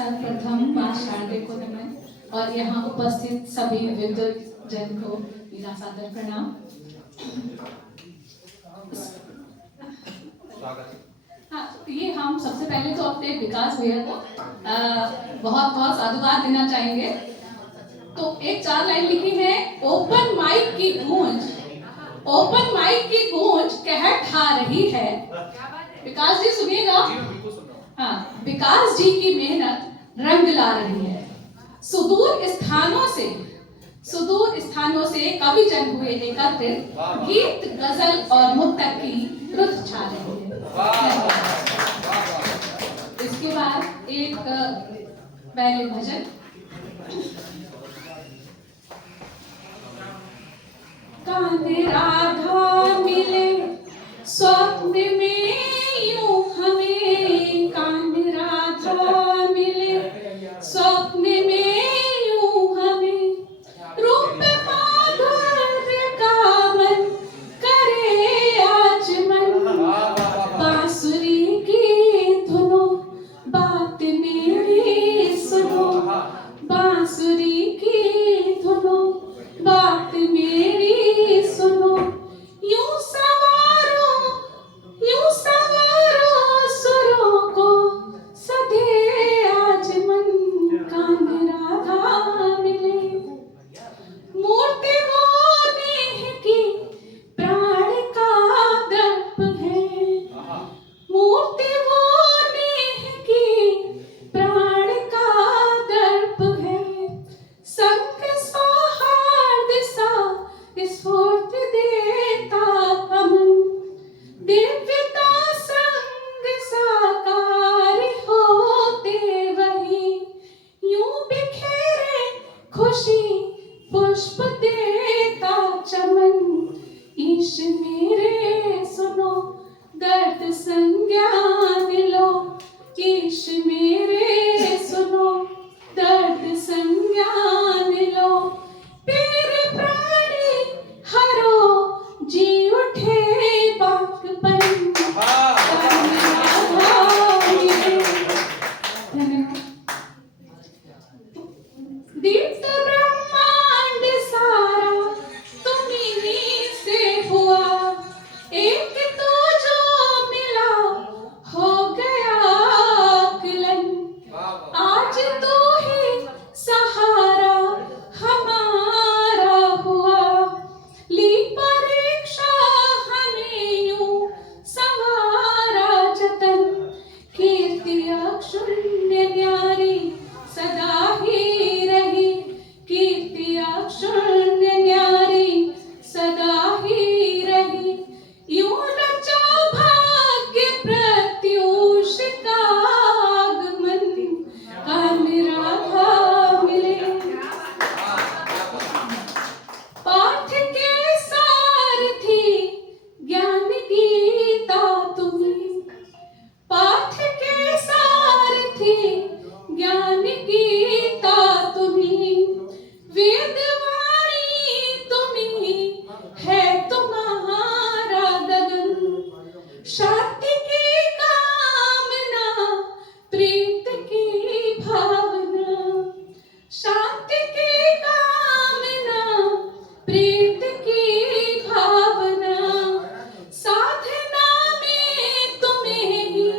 सर्वप्रथम मां शारदे को नमन और यहाँ उपस्थित सभी विद्युत जन को मेरा सादर प्रणाम। हाँ, ये हम सबसे पहले तो अपने विकास भैया को बहुत बहुत साधुवाद देना चाहेंगे। तो एक 4 लाइन लिखी है, ओपन माइक की गूंज कहर ठा रही है। विकास जी सुनिएगा। हाँ, विकास जी की मेहनत रंग ला रही है। सुदूर स्थानों से कवि जन हुए एकत्रित, गीत गजल और मुक्तक की रुत छा रही है। इसके बाद एक पहले भजन, कांध राधा मिले स्वप्न में यूं हमें, कांध राधा मिले स्वप्न में यूं हमें, रूप माधुर्य का मन करे आज मन, बांसुरी की धुनो बात मेरी सुनो, बांसुरी की धुनो बात मेरी सुनो, यूं सवारो सुरों को सधे आज मन, कांध राधा मिले। मूर्ति वो नेह की प्राण का दर्प है, मूर्ति वो नेह की प्राण का दर्प है, संग सौहार्द सा स्फूर्ति देता अमन, दिव्यता संग साकार होते वही, यूं बिखेरे खुशी पुष्प देता चमन, ईश मेरे सुनो दर्द संज्ञान लो, ईश मेरे सुनो दर्द संज्ञान लो, पीर प्राणी हरो जी उठे बाकपन, दीप्त ब्रह्मांड सारा तुम्हीं से हुआ, एक तो जो मिला हो गया आकलन, आज तो ही सहारा हमारा हुआ, ली परीक्षा हमें यूं सवारा जतन, कीर्ति अक्षुण्य न्यारी सदा ही रही, कीर्ति अक्षुण्य न्यारी सदा ही रही, यूं रचा भाग्य प्रत्यूष का आगमन, कांध राधा मिले। पाठ के सारथी ज्ञान गीता तुम्हीं, पाठ के सारथी ज्ञान गीता तुम्हीं, वेदवाणी तुम्हीं है तुम्हारा गगन, शांति की कामना प्रीत की भावना, शांति की कामना प्रीत की भावना, साधना में तुम्हें ही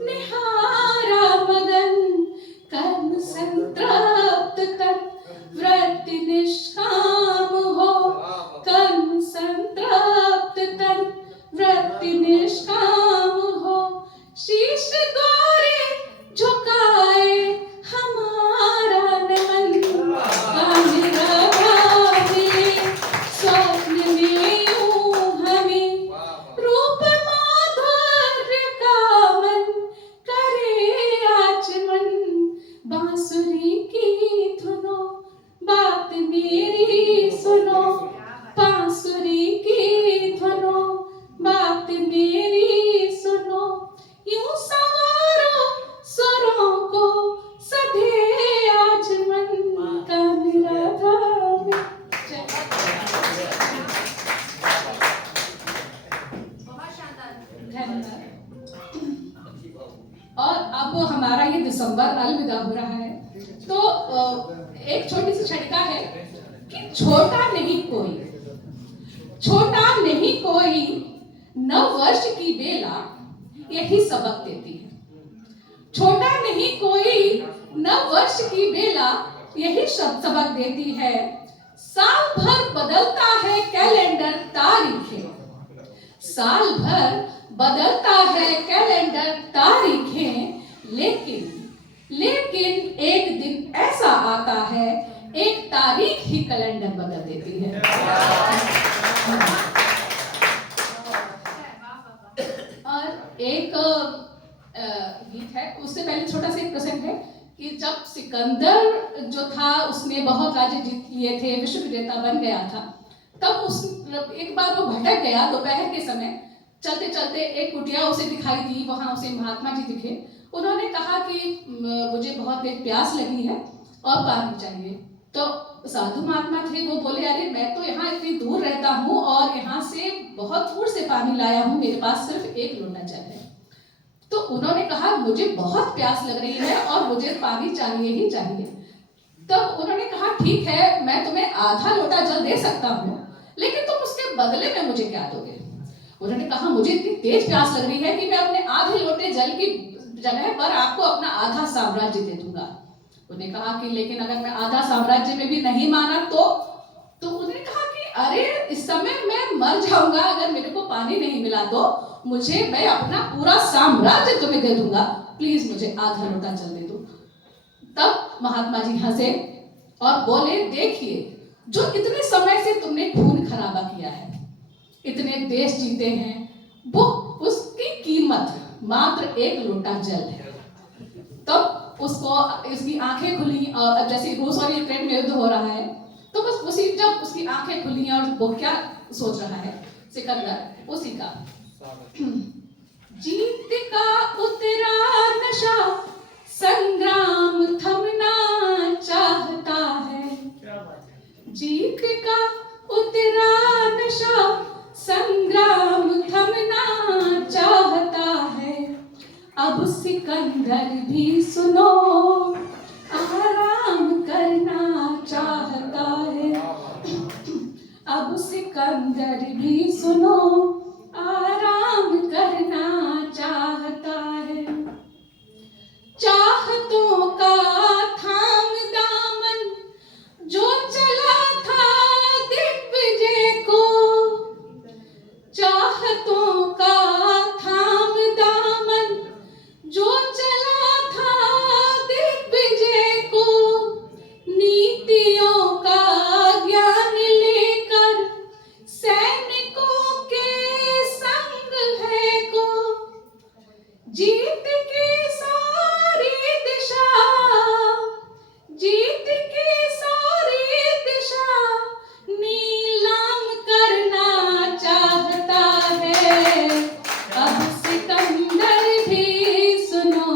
निहारा मगन, कर्म संतृप्त तन वृत्ति निष्काम हो, कर्म संतृप्त तन वृत्ति निष्काम हो, शीश द्वारे झुकाए हमारा नमन, कांध राधा मिले स्वप्न में यूं हमें, रूप माधुर्य का मन करे आचमन, बांसुरी की धुनो बात मेरी सुनो, बांसुरी की धुनो बात मेरी और अब हमारा ये दिसंबर अलविदा हो रहा है, तो एक छोटी सी छड़िका है कि छोटा नहीं कोई नव वर्ष की बेला यही सबक देती है। छोटा नहीं कोई नव वर्ष की बेला यही सबक देती है। साल भर बदलता है कैलेंडर तारीखें, साल भर बदलता है कैलेंडर तारीखें, लेकिन एक दिन ऐसा आता है, एक तारीख ही कैलेंडर बदल देती है। और एक गीत है, उससे पहले छोटा सा एक प्रसंग है कि जब सिकंदर जो था उसने बहुत राज्य जीत लिए थे, विश्व विजेता बन गया था, तब उस एक बार वो भटक गया। दोपहर के समय चलते चलते एक कुटिया उसे दिखाई दी, वहां उसे महात्मा जी दिखे। उन्होंने कहा कि मुझे बहुत तेज प्यास लगी है और पानी चाहिए। तो साधु महात्मा थे, वो बोले अरे मैं तो यहाँ इतनी दूर रहता हूँ और यहाँ से बहुत दूर से पानी लाया हूँ, मेरे पास सिर्फ एक लोटा जल है। तो उन्होंने कहा मुझे बहुत प्यास लग रही है और मुझे पानी चाहिए ही चाहिए। तब उन्होंने कहा ठीक है, मैं तुम्हें आधा लोटा जल दे सकता हूँ, लेकिन तुम उसके बदले में मुझे क्या दोगे? उन्होंने कहा मुझे इतनी तेज प्यास लग रही है कि मैं अपने आधे लोटे जल की जगह पर आपको अपना आधा साम्राज्य दे दूंगा। उन्होंने कहा कि लेकिन अगर मैं आधा साम्राज्य में भी नहीं माना तो उन्होंने कहा कि अरे इस समय मैं मर जाऊंगा अगर मेरे को पानी नहीं मिला तो, मैं अपना पूरा साम्राज्य तुम्हें दे दूंगा, प्लीज मुझे आधा लोटा जल दे दो। तब महात्मा जी हंसे और बोले देखिए, जो इतने समय से तुमने खून खराबा किया है, इतने देश जीते हैं, वो उसकी कीमत मात्र एक लोटा जल है। तब उसकी आंखें खुली और जैसे रूस और यूक्रेन में युद्ध हो रहा है, तो बस जब उसकी आंखें खुली और वो क्या सोच रहा है सिकंदर, उसी का जीत का उतरा नशा संग्राम थमना चाहता है, जीत का उतरा नशा संग्राम थमना चाहता है। अब सिकंदर भी सुनो आराम करना चाहता है, अब सिकंदर भी सुनो आराम करना चाहता है। चाहतों का थाम दामन जो चला था दिग्विजय को, चाहतों का थाम दामन जो चला था दिग्विजय को, नीतियों का ज्ञान लेकर सैनिकों के संग है को, जीत की सारी दिशा, जीत की सारी दिशा नीलाम करना चाहता है। अब सिकंदर भी सुनो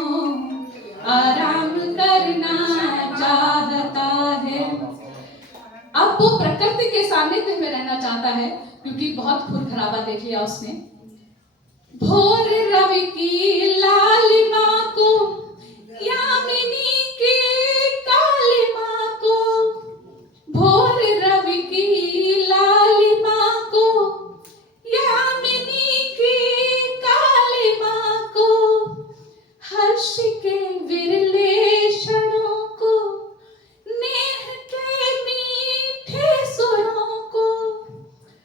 आराम करना चाहता है। अब वो प्रकृति के सानिध्य में रहना चाहता है, क्योंकि बहुत खून खराबा देख लिया उसने। भोर रवि की लालिमा को, यामिनी की कालिमा को, भोर रवि की लालिमा को, यामिनी की कालिमा को, हर्ष के विरले क्षणों को, नेह के मीठे सुरों को,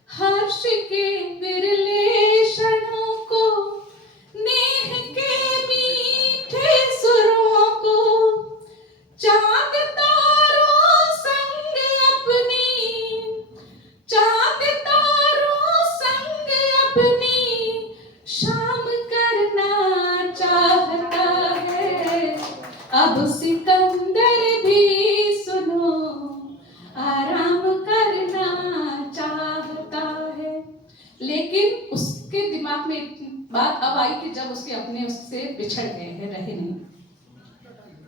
हर्ष के विरले क्षणों को, नेह के मीठे सुरों को, चांद तारों संग अपनी, चांद तारों संग अपनी शाम करना चाहता है। अब सिकंदर भी सुनो आराम करना चाहता है। लेकिन उसके दिमाग में बात अब आई कि जब उसके अपने उससे बिछड़ गए हैं, रहे नहीं।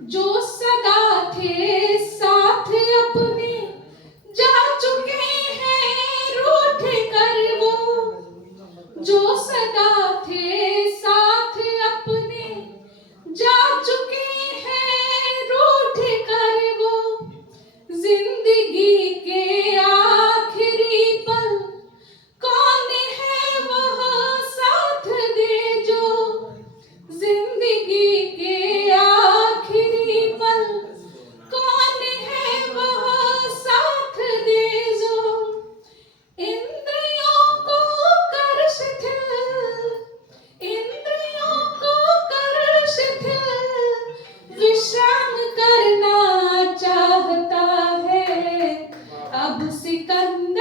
जो सदा थे साथ अपने जा चुके हैं रूठ कर वो, जो सदा थे साथ अपने अब सिकंदर